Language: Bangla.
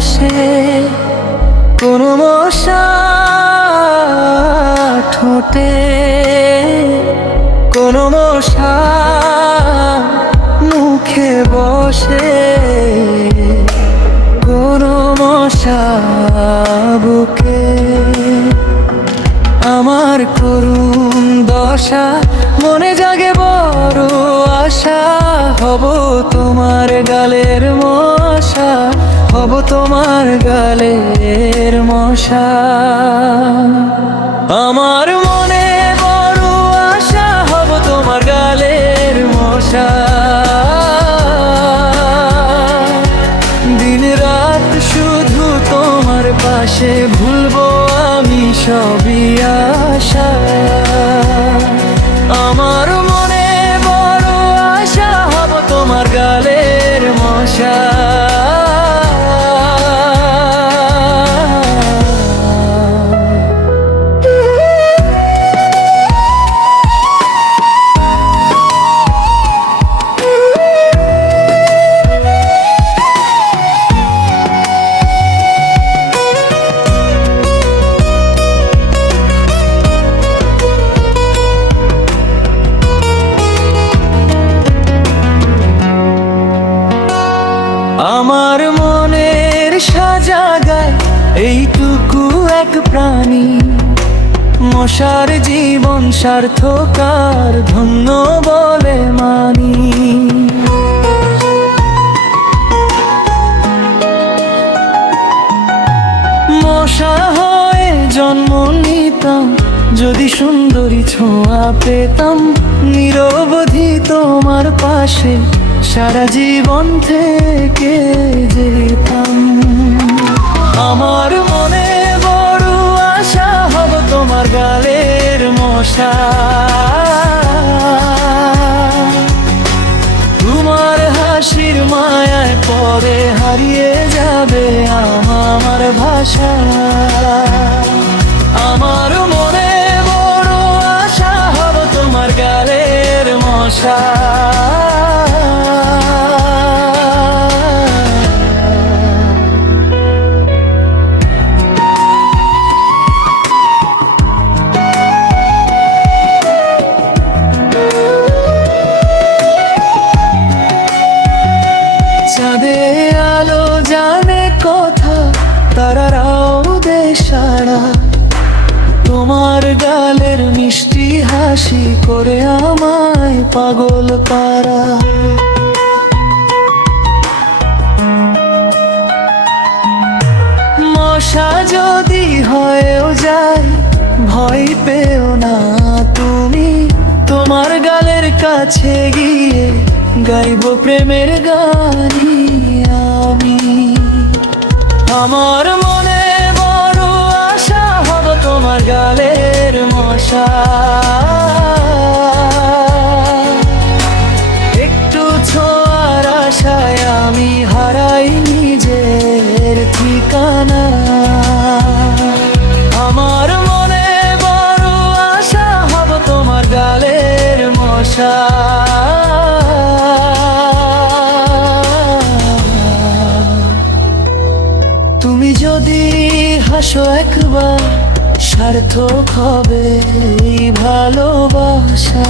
বসে কোন মশা ঠোঁটে, কোন মশা মুখে বসে, কোন মশা বুকে। আমার করুণ দশা, মনে জাগে বড় আশা, হব তোমার গালের মশা, হব তোমার গালের মশা। আমার মনে বড় আশা, হব তোমার গালের মশা। দিন রাত শুধু তোমার পাশে, ভুলবো আমি সবই আশা। আমার মনে বড় আশা, হব তোমার গালের মশা। আমার মনের সাজাগায় এইটুকু এক প্রাণী, মশার জীবন সার্থকার ধন্য বলে মানি। মশা হয়ে জন্ম নিতাম, যদি সুন্দরী ছোঁয়া পেতাম, নিরবধি তোমার পাশে সারা জীবন থেকে যেতাম। আমার মনে বড় আশা, হব তোমার গালের মশা। তোমার হাসির মায়ায় পরে হারিয়ে যাবে আমার ভাষা। আমার মনে বড় আশা, হব তোমার গালের মশা। চাঁদে আলো জানে কথা, তারারাও দে সাড়া, তোমার গালের মিষ্টি হাসি করে আমায় পাগল পারা। মশা যদি হয়েও যায়, ভয় পেও না তুমি, তোমার গালের কাছে গিয়ে গাইব প্রেমের গানি আমি। আমার মনে বড় আশা, হব তোমার গালের মশা। একটু ছোঁয়ার আশায় আমি হারাই নিজের ঠিকানা। আমার মনে বড় আশা, হব তোমার গালের মশা। তুমি যদি হাসো একবার, সার্থক হবে এই ভালোবাসা।